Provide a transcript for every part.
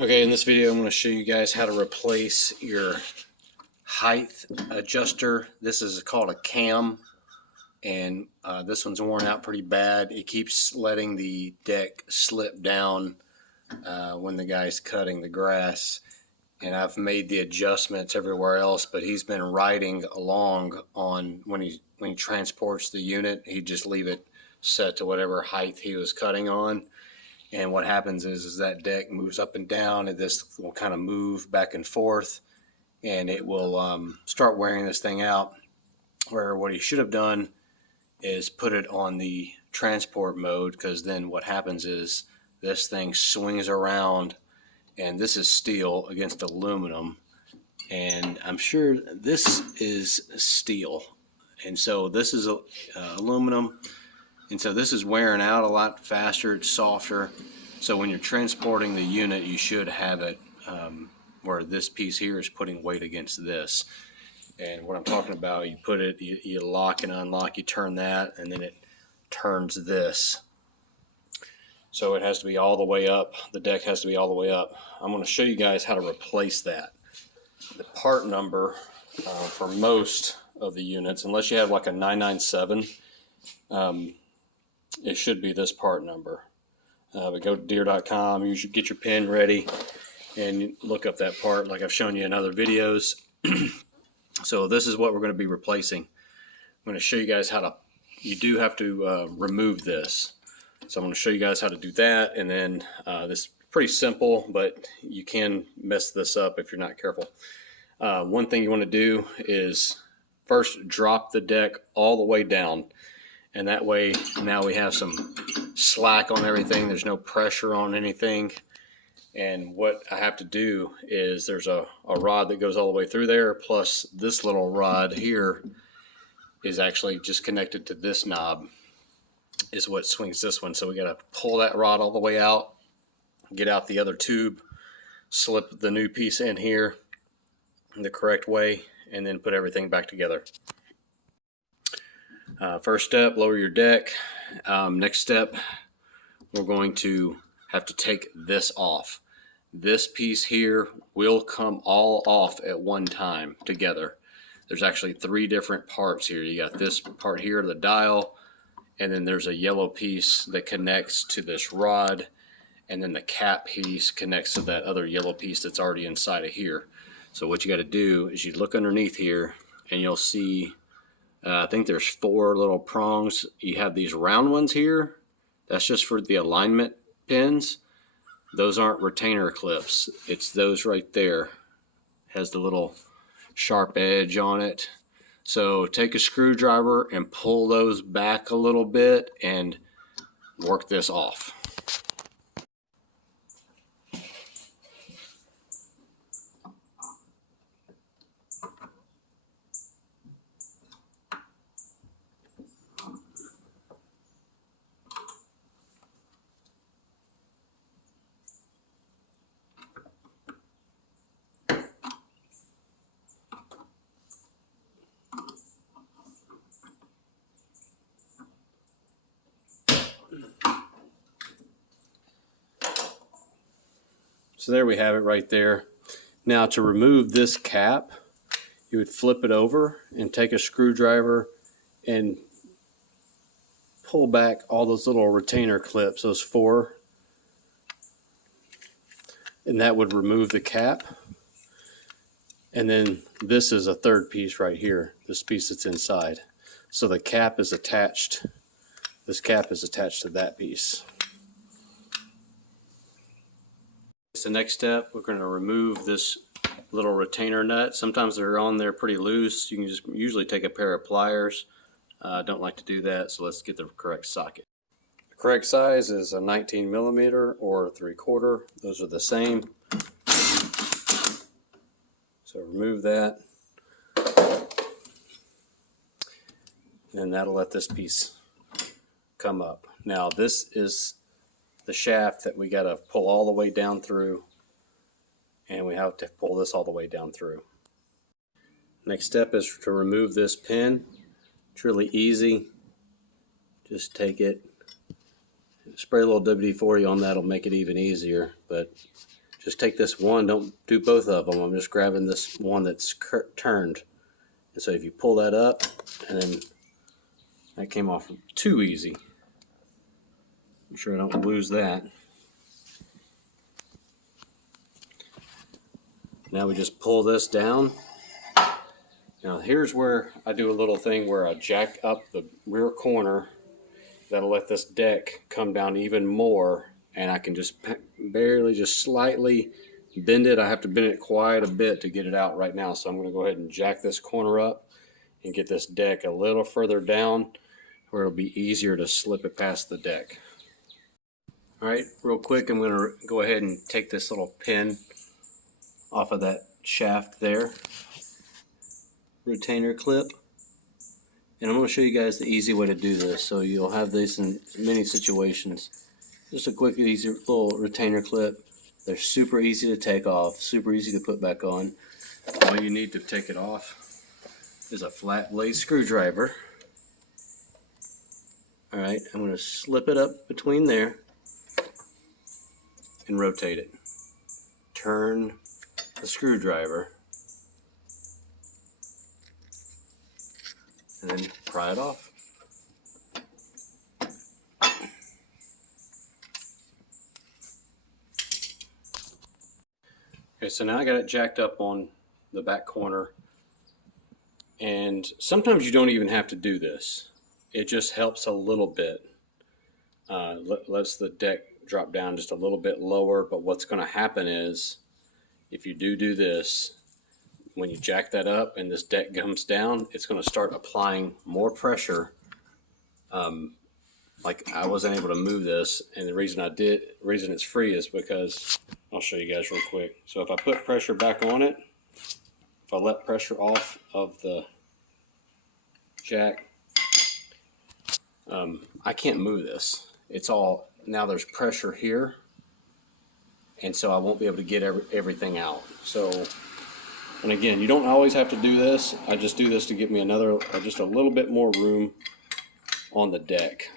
Okay, in this video I'm going to show you guys how to replace your height adjuster. This is called a cam, and this one's worn out pretty bad. It keeps letting the deck slip down when the guy's cutting the grass, and I've made the adjustments everywhere else, but he's been riding along on when he transports the unit. He just leave it set to whatever height he was cutting on. And what happens is that deck moves up and down, and this will kind of move back and forth, and it will start wearing this thing out. Where what he should have done is put it on the transport mode, because then what happens is this thing swings around, and this is steel against aluminum, and I'm sure this is steel, and so this is aluminum. And so this is wearing out a lot faster, it's softer. So when you're transporting the unit, you should have it where this piece here is putting weight against this. And what I'm talking about, you put it, you lock and unlock, you turn that, and then it turns this. So it has to be all the way up, the deck has to be all the way up. I'm going to show you guys how to replace that. The part number for most of the units, unless you have like a 997, it should be this part number. But go to deere.com, you should get your pen ready and look up that part like I've shown you in other videos. So this is what we're going to be replacing. I'm going to show you guys how to, you do have to remove this. So I'm going to show you guys how to do that, and then this is pretty simple, but you can mess this up if you're not careful. One thing you want to do is first drop the deck all the way down. And that way now we have some slack on everything. There's no pressure on anything. And what I have to do is there's a rod that goes all the way through there, plus this little rod here is actually just connected to this knob, is what swings this one. So we got to pull that rod all the way out, get out the other tube, slip the new piece in here the correct way, and then put everything back together. First step, lower your deck. Next step, we're going to have to take this off. This piece here will come all off at one time together. There's actually 3 different parts here. You got this part here, the dial, and then there's a yellow piece that connects to this rod, and then the cap piece connects to that other yellow piece that's already inside of here. So what you got to do is you look underneath here, and you'll see I think there's 4 little prongs. You have these round ones here. That's just for the alignment pins. Those aren't retainer clips. It's those right there. Has the little sharp edge on it. So take a screwdriver and pull those back a little bit and work this off. So there we have it right there. Now to remove this cap, you would flip it over and take a screwdriver and pull back all those little retainer clips, those 4, and that would remove the cap. And then this is a 3rd piece right here, this piece that's inside. So the cap is attached, this cap is attached to that piece. The next step, we're going to remove this little retainer nut. Sometimes they're on there pretty loose. You can just usually take a pair of pliers. I don't like to do that, so let's get the correct socket. The correct size is a 19 millimeter or 3/4. Those are the same. So remove that, and that'll let this piece come up. Now this is the shaft that we got to pull all the way down through, and we have to pull this all the way down through. Next step is to remove this pin. It's really easy. Just take it, spray a little WD-40 on that, will make it even easier, but just take this one, don't do both of them. I'm just grabbing this one that's turned. And so if you pull that up, and then that came off too easy. I'm sure I don't lose that. Now we just pull this down. Now here's where I do a little thing where I jack up the rear corner. That'll let this deck come down even more, and I can just barely, just slightly bend it. I have to bend it quite a bit to get it out right now, so I'm going to go ahead and jack this corner up and get this deck a little further down where it'll be easier to slip it past the deck. All right, real quick, I'm going to go ahead and take this little pin off of that shaft there, retainer clip, and I'm going to show you guys the easy way to do this. So you'll have this in many situations. Just a quick, easy little retainer clip. They're super easy to take off, super easy to put back on. All you need to take it off is a flat blade screwdriver. All right, I'm going to slip it up between there and rotate it. Turn the screwdriver and then pry it off. Okay, so now I got it jacked up on the back corner, and sometimes you don't even have to do this. It just helps a little bit. Lets the deck drop down just a little bit lower, but what's going to happen is if you do this, when you jack that up and this deck comes down, it's going to start applying more pressure. Like I wasn't able to move this, and the reason it's free is because, I'll show you guys real quick. So if I put pressure back on it, if I let pressure off of the jack, I can't move this. It's all, now there's pressure here, and so I won't be able to get everything out. So, and again, you don't always have to do this. I just do this to give me just a little bit more room on the deck.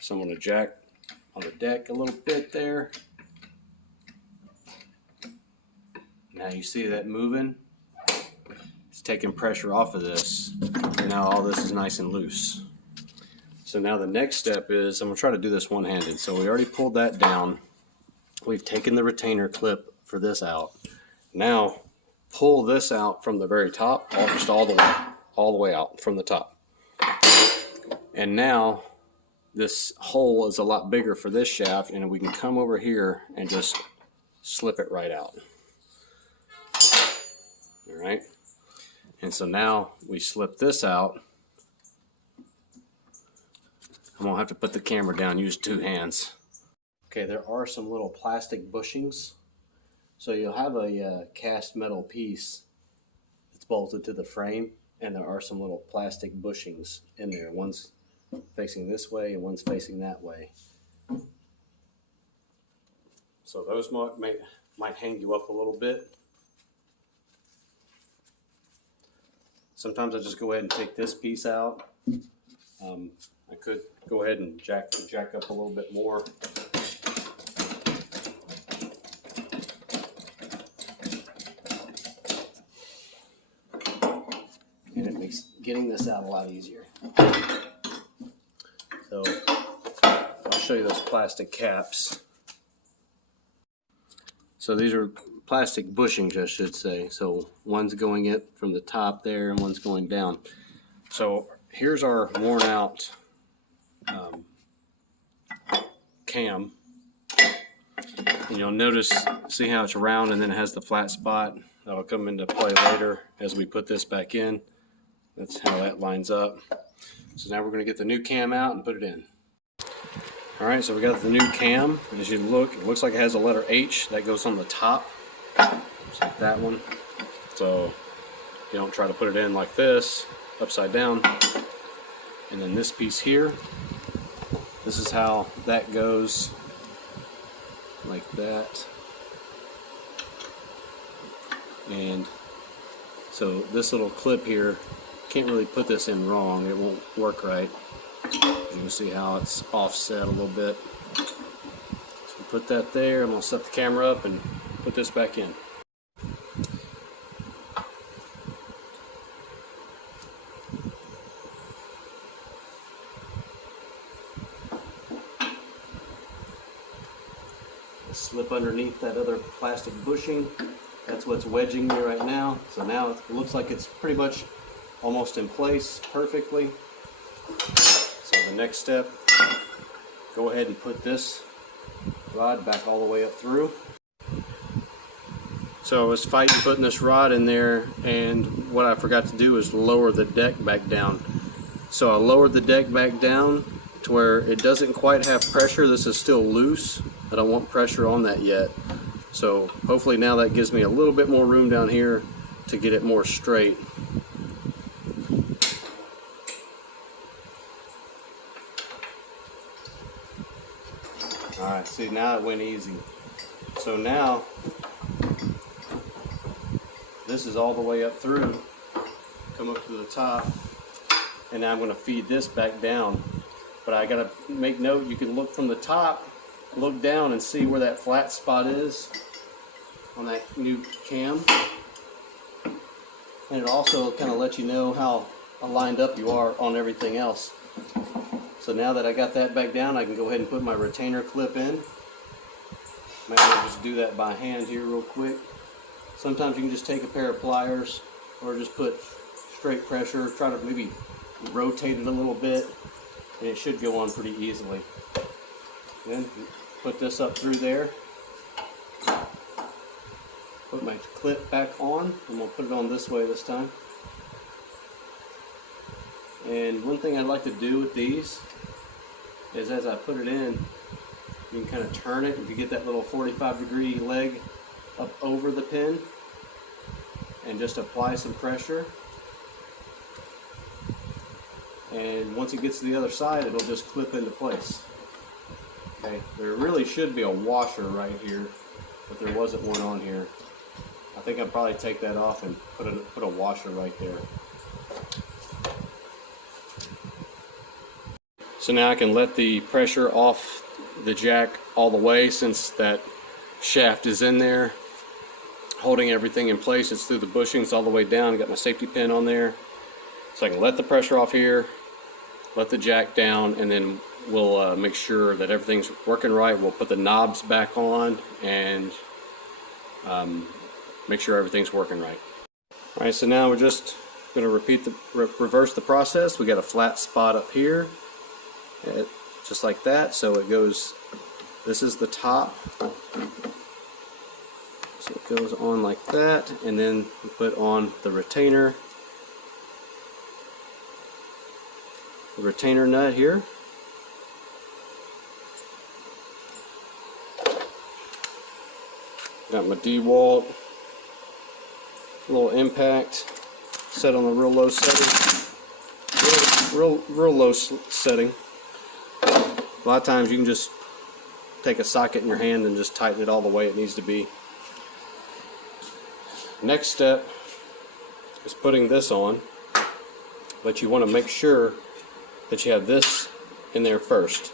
So I'm going to jack on the deck a little bit there. Now you see that moving? It's taking pressure off of this. And now all this is nice and loose. So now the next step is, I'm going to try to do this one-handed. So we already pulled that down. We've taken the retainer clip for this out. Now pull this out from the very top, just all the way out from the top. And now this hole is a lot bigger for this shaft, and we can come over here and just slip it right out. All right. And so now we slip this out. I won't have to put the camera down, use two hands. Okay, there are some little plastic bushings. So you'll have a cast metal piece that's bolted to the frame, and there are some little plastic bushings in there. One's facing this way and one's facing that way. So those might hang you up a little bit. Sometimes I just go ahead and take this piece out. I could go ahead and jack up a little bit more. And it makes getting this out a lot easier. So I'll show you those plastic caps. So these are plastic bushings, I should say. So one's going in from the top there and one's going down. So here's our worn out cam. And you'll notice, see how it's round and then it has the flat spot. That'll come into play later as we put this back in. That's how that lines up. So now we're going to get the new cam out and put it in. All right, so we got the new cam. As you look, it looks like it has a letter H that goes on the top, just like that one. So you don't try to put it in like this, upside down. And then this piece here, this is how that goes, like that. And so this little clip here, can't really put this in wrong, it won't work right. You can see how it's offset a little bit. So put that there. I'm going to set the camera up and put this back in. Slip underneath that other plastic bushing. That's what's wedging me right now. So now it looks like it's pretty much almost in place perfectly. So the next step, go ahead and put this rod back all the way up through. So I was fighting putting this rod in there, and what I forgot to do is lower the deck back down. So I lowered the deck back down to where it doesn't quite have pressure. This is still loose. I don't want pressure on that yet. So hopefully now that gives me a little bit more room down here to get it more straight. Alright, see, now it went easy. So now this is all the way up through, come up to the top, and now I'm going to feed this back down. But I got to make note, you can look from the top, look down and see where that flat spot is on that new cam. And it also kind of lets you know how lined up you are on everything else. So now that I got that back down, I can go ahead and put my retainer clip in. Might just do that by hand here real quick. Sometimes you can just take a pair of pliers or just put straight pressure, try to maybe rotate it a little bit, and it should go on pretty easily. Then put this up through there. Put my clip back on. I'm going to put it on this way this time. And one thing I'd like to do with these is as I put it in, you can kind of turn it. If you get that little 45-degree leg up over the pin and just apply some pressure. And once it gets to the other side, it'll just clip into place. Okay, there really should be a washer right here, but there wasn't one on here. I think I'd probably take that off and put a washer right there. So now I can let the pressure off the jack all the way, since that shaft is in there holding everything in place. It's through the bushings all the way down. Got my safety pin on there, so I can let the pressure off here, let the jack down, and then we'll make sure that everything's working right. We'll put the knobs back on and make sure everything's working right. Alright, so now we're just going to reverse the process. We got a flat spot up here, just like that. So it goes, this is the top, so it goes on like that, and then we put on the retainer nut here. Got my D-walt, little impact, set on the real low setting, real low setting. A lot of times you can just take a socket in your hand and just tighten it all the way it needs to be. Next step is putting this on, but you want to make sure that you have this in there first.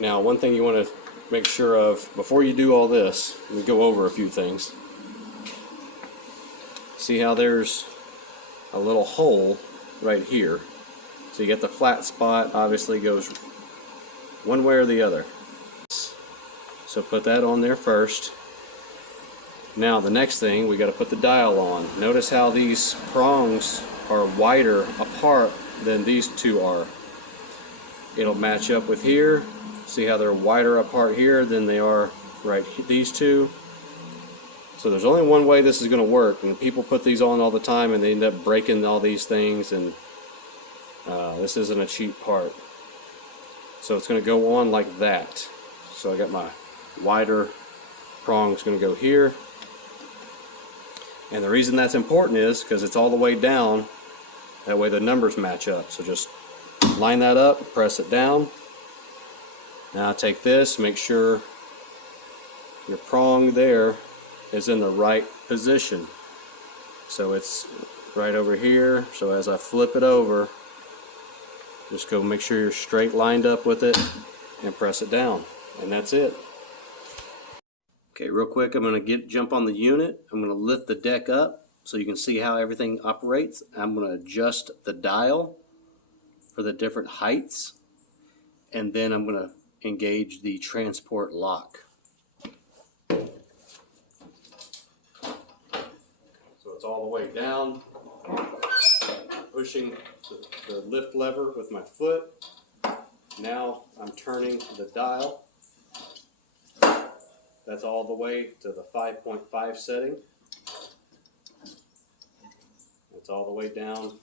Now, one thing you want to make sure of before you do all this, we go over a few things. See how there's a little hole right here? So you get the flat spot, obviously goes one way or the other. So put that on there first. Now the next thing, we got to put the dial on. Notice how these prongs are wider apart than these two are. It'll match up with here. See how they're wider apart here than they are these two. So there's only one way this is going to work, and people put these on all the time and they end up breaking all these things, and this isn't a cheap part. So it's going to go on like that. So I got my wider prongs going to go here, and the reason that's important is because it's all the way down. That way the numbers match up. So just line that up, press it down. Now take this, make sure your prong there is in the right position. So it's right over here. So as I flip it over, just go make sure you're straight lined up with it and press it down. And that's it. Okay, real quick, I'm going to jump on the unit. I'm going to lift the deck up so you can see how everything operates. I'm going to adjust the dial for the different heights, and then I'm going to engage the transport lock. So it's all the way down, pushing the lift lever with my foot. Now I'm turning the dial. That's all the way to the 5.5 setting. It's all the way down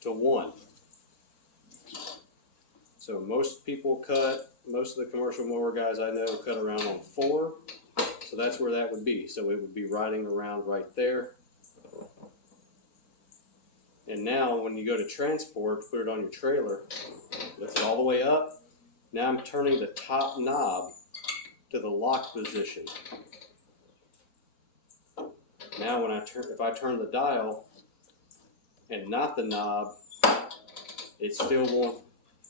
to 1. So most people most of the commercial mower guys I know cut around on 4. So that's where that would be. So it would be riding around right there. And now when you go to transport, put it on your trailer, lift it all the way up. Now I'm turning the top knob to the lock position. Now when if I turn the dial and not the knob, it still won't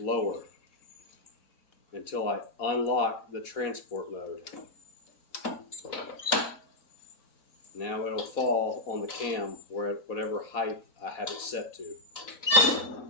lower until I unlock the transport mode. Now it'll fall on the cam whatever height I have it set to.